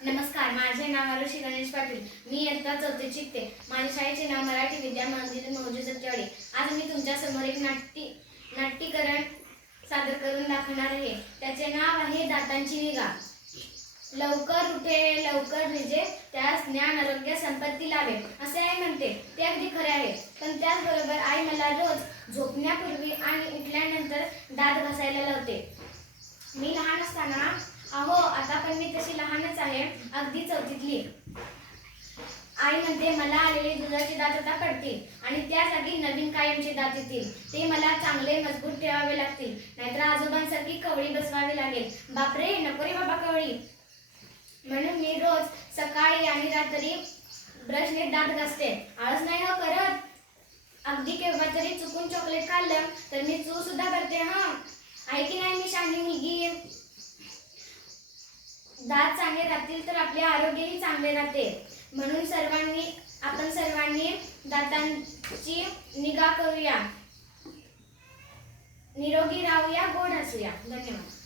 नमस्कार, माझे नाव आरुषी गणेश पाटील. मी इयत्ता 4थीत शिकते. माझ्या शाळेचे नाव मराठी विद्या मंदिर मौजे सत्तेवाडी. आज मी तुमच्या समोर एक नाट्यकरण सादर करून दाखवणार आहे. त्याचे नाव आहे दातांची निगा. लवकर उठे लवकर निजे, त्यास ज्ञान आरोग्य संपत्ती लाभे, असे आई म्हणते. ते अगदी खरे आहे. पण त्याचबरोबर आई मला रोज झोपण्यापूर्वी आणि उठल्यानंतर दात घासायला लावते. मी लहान असताना आता पण मी तशी लहानच आहे, अगदी 4थीतली. आई म्हणते मला आलेले दुधाचे दात आता पडतील आणि त्या जागी नवीन कायमचे दात येतील. ते मला चांगले मजबूत ठेवावे लागतील, नाहीतर आजोबांसारखी कवळी बसवावी लागेल. बापरे, नको रे बाबा कवळी. म्हणून मी रोज सकाळी आणि रात्री ब्रशने दात घासते. आळस नाही हो करत. अगदी केव्हा तरी चुकून चॉकलेट खाल्लं तर मी चू सुद्धा करते. आहे की नाही मी शहाणी मुलगी. दात चांगले राहतील तर आपले आरोग्यही चांगले राहते. म्हणून आपण सर्वांनी दातांची निगा करूया, निरोगी राहूया, गोड हसूया. धन्यवाद.